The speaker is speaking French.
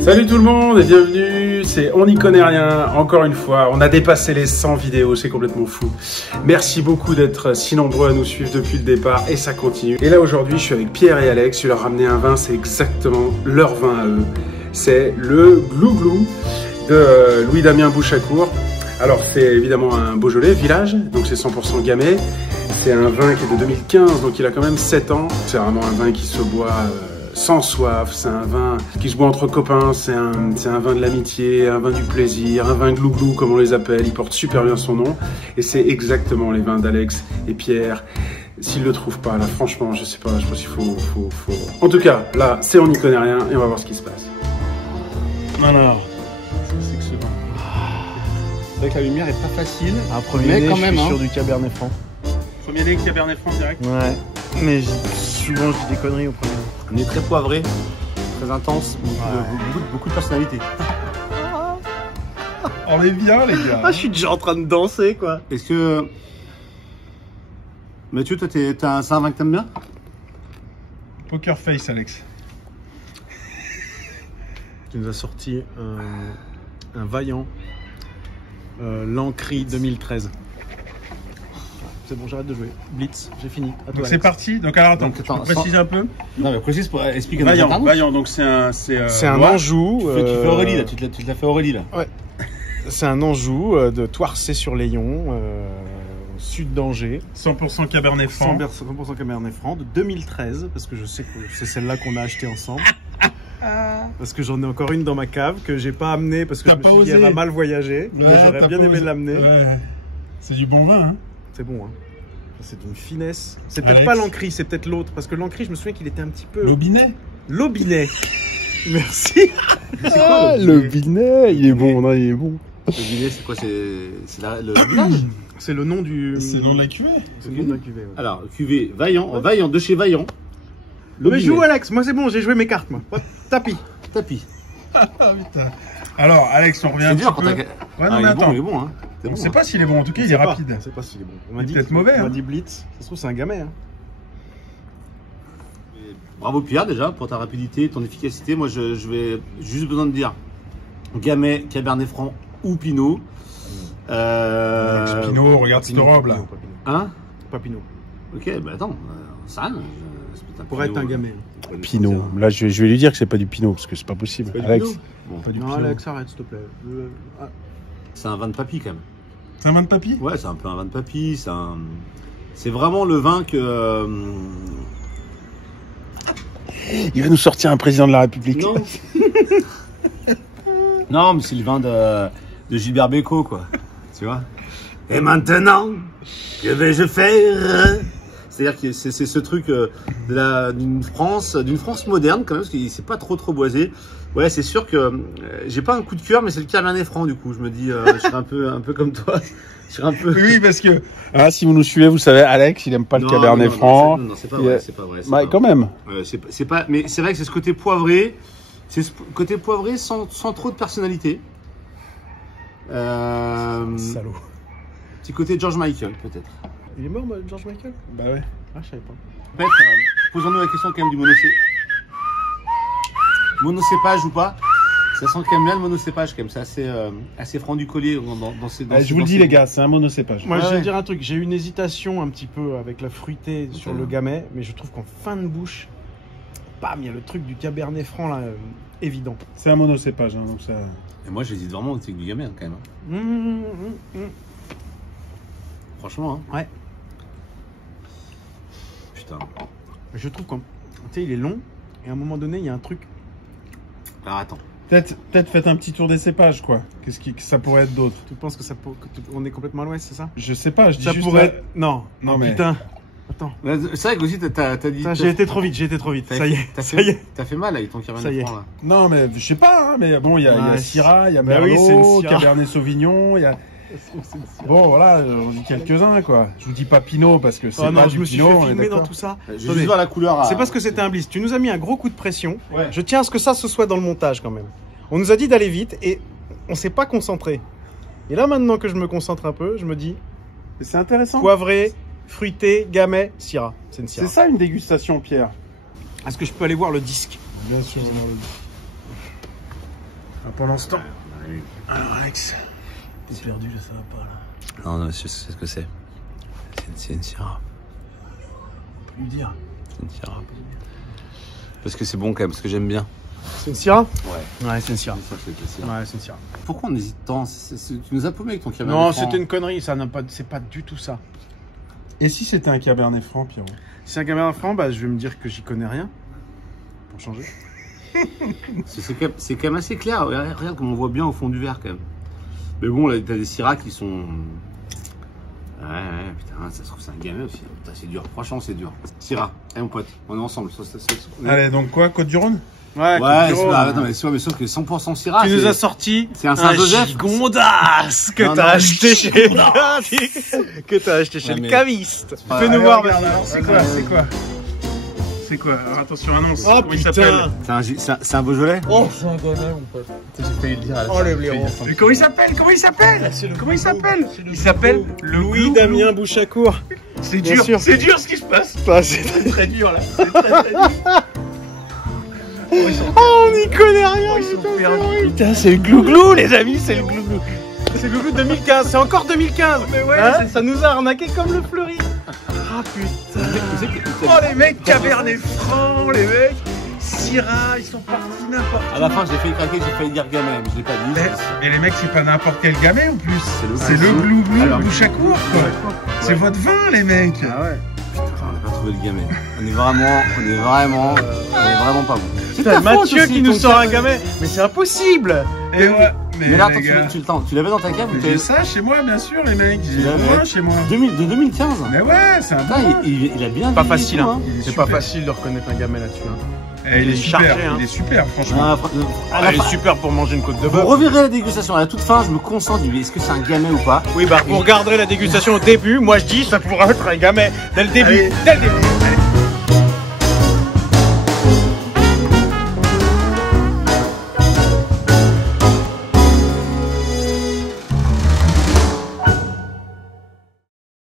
Salut tout le monde et bienvenue, c'est On n'y connaît rien, encore une fois, on a dépassé les 100 vidéos, c'est complètement fou. Merci beaucoup d'être si nombreux à nous suivre depuis le départ et ça continue. Et là aujourd'hui je suis avec Pierre et Alex, je leur ai ramené un vin, c'est exactement leur vin à eux. C'est le Glouglou de Louis-Damien Bouchacourt. Alors c'est évidemment un Beaujolais, village, donc c'est 100% gamay. C'est un vin qui est de 2015, donc il a quand même 7 ans. C'est vraiment un vin qui se boit sans soif, c'est un vin qui se boit entre copains, c'est un vin de l'amitié, un vin du plaisir, un vin glouglou comme on les appelle, il porte super bien son nom. Et c'est exactement les vins d'Alex et Pierre. S'ils le trouvent pas, là franchement, je sais pas, je pense qu'il faut... En tout cas, là, c'est On n'y connaît rien et on va voir ce qui se passe. Alors, c'est que ce vin. C'est vrai que la lumière est pas facile, un premier mais nez, quand même, je suis sur du Cabernet Franc. Premier nez Cabernet Franc direct. Ouais, mais souvent je dis des conneries au premier nez. On est très poivré, très intense, beaucoup de personnalité. On est bien les gars. Ah, je suis déjà en train de danser quoi. Est-ce que... Mathieu, toi, c'est un vin que t'aimes bien? Poker face Alex. Tu nous as sorti un vaillant Lancry 2013. C'est bon, j'arrête de jouer. Blitz, j'ai fini. Donc c'est parti. Donc alors attends, tu peux préciser un peu. Non mais précise pour expliquer. Vaillant, donc c'est un Anjou. Tu fais Aurélie là, tu te l'as fait Aurélie là. Ouais. C'est un Anjou de Toircé-sur-Layon, sud d'Angers. 100% Cabernet Franc. 100% Cabernet Franc de 2013, parce que je sais que c'est celle-là qu'on a acheté ensemble. Parce que j'en ai encore une dans ma cave que j'ai pas amenée parce que je me suis dit elle va mal voyager. Ouais, j'aurais bien aimé l'amener. Ouais. C'est du bon vin, hein. C'est bon, hein. C'est d'une finesse. C'est peut-être pas l'Ancry, c'est peut-être l'autre. Parce que l'Ancry, je me souviens qu'il était un petit peu... L'Aubinet. L'Aubinet. Merci. Ah, l'Aubinet, il est bon, non, il est bon. L'Aubinet, c'est quoi? C'est le village? C'est le nom du... C'est le nom de la cuvée. C'est le nom de la cuvée, ouais. Alors, cuvée Vaillant, Vaillant, de chez Vaillant. Mais joue Alex, moi c'est bon, j'ai joué mes cartes, moi. Hop, tapis. Ah putain. Alors, Alex, on revient un petit peu. Ouais, non, mais attends. Il est bon, hein. On sait pas s'il est bon, en tout cas, il est rapide. On sait pas s'il est bon. On m'a dit peut-être mauvais. On m'a dit Blitz. Ça se trouve, c'est un gamet. Hein. Bravo Pierre, déjà, pour ta rapidité, ton efficacité. Moi, je vais juste besoin de dire Gamay, Cabernet Franc ou Pinot. Pinot, regarde cette robe là. Hein? Pas Pinot. Ok, bah attends, ça pour être un gamet. Pinot. Là, je vais lui dire que c'est pas du Pinot parce que c'est pas possible. Pas Alex. Bon, pas du Pinot. Alex, arrête, s'il te plaît. C'est un vin de papy quand même. C'est un vin de papy? Ouais, c'est un peu un vin de papy. C'est vraiment le vin que. Il va nous sortir un président de la République. Non. Non, mais c'est le vin de Gilbert Bécaud, quoi. Tu vois. Et maintenant, que vais-je faire? C'est-à-dire que c'est ce truc d'une France moderne quand même, parce que c'est pas trop boisé. Ouais, c'est sûr que j'ai pas un coup de cœur, mais c'est le Cabernet Franc du coup. Je me dis, je serais un peu comme toi. Je serais un peu. Oui, parce que si vous nous suivez, vous savez, Alex, il aime pas le Cabernet Franc. Non, c'est pas vrai, c'est pas vrai. Bah, quand même. C'est pas. Mais c'est vrai que c'est ce côté poivré. C'est ce côté poivré sans trop de personnalité. Salaud. Petit côté George Michael peut-être. Il est mort, George Michael? Bah ouais. Ah, je savais pas. Peut-être, posons-nous la question quand même du monocépage ou pas. Ça sent quand même bien le monocépage quand même. C'est assez franc du collier dans ces. Je vous le dis les gars, c'est un monocépage. Moi, je vais dire un truc. J'ai eu une hésitation un petit peu avec la fruitée sur le gamay, mais je trouve qu'en fin de bouche, bam, il y a le truc du Cabernet Franc là, évident. C'est un monocépage, hein, donc ça. Et moi, j'hésite vraiment avec du gamay quand même. Franchement, hein. Ouais. Putain. Je trouve qu'on, tu sais, il est long et à un moment donné, il y a un truc. Alors attends. Peut-être faites un petit tour des cépages, quoi. Qu'est-ce que ça pourrait être d'autre? Tu penses que on est complètement à l'ouest, c'est ça? Je sais pas, je dis ça juste pourrait être... Non, mais... Putain. Attends. C'est vrai que aussi t'as dit. J'ai été trop vite. Ça y est. T'as fait mal avec ton Cabernet Franc là. Non, mais je sais pas, hein, mais bon, il y a Syrah, il y a Merlot, Cabernet Sauvignon, il y a. Bon, voilà, j'en dis quelques-uns, quoi. Je vous dis pas Pinot parce que c'est pas du Pinot. Je me suis fait filmer dans tout ça. Je vais juste voir la couleur. C'est parce que c'était un bliss. Tu nous as mis un gros coup de pression. Ouais. Je tiens à ce que ça se soit dans le montage quand même. On nous a dit d'aller vite et on s'est pas concentré. Et là, maintenant que je me concentre un peu, je me dis. C'est intéressant. Poivré, fruité, gamay, syrah. C'est une syrah. C'est ça une dégustation, Pierre? Est-ce que je peux aller voir le disque? Bien sûr. Pendant ce temps. Alors, Alex. T'es perdu, ça va pas là. Non, non, je sais ce que c'est. C'est une syrah. On peut lui dire. C'est une syrah. Parce que c'est bon quand même, parce que j'aime bien. C'est une syrah? Ouais. Ouais, c'est une syrah. Ouais. Ouais, c'est une syrah. Pourquoi on hésite tant? Tu nous as paumé avec ton caméra. Non, c'était une connerie, ça n'a pas, c'est pas du tout ça. Et si c'était un Cabernet Franc, Pierrot? Si c'est un caméra franc, bah je vais me dire que j'y connais rien. Pour changer. C'est quand même assez clair. Regarde comme on voit bien au fond du verre quand même. Mais bon, là, t'as des syrahs qui sont. Ouais, putain, ça se trouve, c'est un gamin aussi. Putain, c'est dur. Franchement, c'est dur. Syrah, allez, mon pote, on est ensemble. Allez, donc quoi, Côte-du-Rhône? Ouais, Ouais, attends, mais sauf que 100% Syrah. Tu nous as sorti c'est un Saint-Joseph gigondas que t'as acheté chez le caviste. Fais-nous voir, regarde, alors, c'est quoi? C'est quoi? Alors attention, annonce. Oh Comment il s'appelle? C'est un Beaujolais. Oh, c'est un gamin, mon pote. J'ai failli le dire. Oh, le blaireau. Mais comment il s'appelle? Il s'appelle le Louis Glou-Glou. Damien Bouchacourt. C'est Bien dur, sûr. c'est dur ce qui se passe. C'est Très dur là. C'est très dur. on n'y connaît rien. Ils sont perdus. Putain, c'est le glouglou, les amis, c'est le glouglou. C'est le glouglou 2015, c'est encore 2015. Mais ouais, Hein, ça nous a arnaqué comme le fleuri. Ah putain. Oh les mecs, Cabernet Franc, les mecs, Syrah, ils sont partis n'importe où. À la fin, j'ai failli craquer, j'ai failli dire gamin, mais je l'ai pas dit. Mais les mecs, c'est pas n'importe quel gamin en plus. C'est C'est le Glou-Glou Alors, Bouchacourt quoi. C'est votre vin les mecs. Ah ouais. Putain, on n'a pas trouvé le gamin. On est vraiment pas bon. C'est Putain, Mathieu qui nous sort un gamin. Mais c'est impossible. Et ouais, Mais là, les attends, gars, tu l'avais dans ta cave ou j'ai ça chez moi bien sûr les mecs. J'ai l'avais moi chez moi. de 2015. Mais ouais, c'est un Putain, bon. il a bien Pas vieilli, facile, tout, hein. Il est C'est super. pas facile de reconnaître un gamin là-dessus. Hein. Eh, il est super, chargé, hein. il est super franchement. À Ah, la il est fin, super pour manger une côte de vous bœuf. reverrez la dégustation. À la toute fin, je me concentre. Est-ce que c'est un gamin ou pas? Oui, bah vous regarderez la dégustation au début. Moi je dis ça pourra être un gamin dès le début. Allez. Dès le début.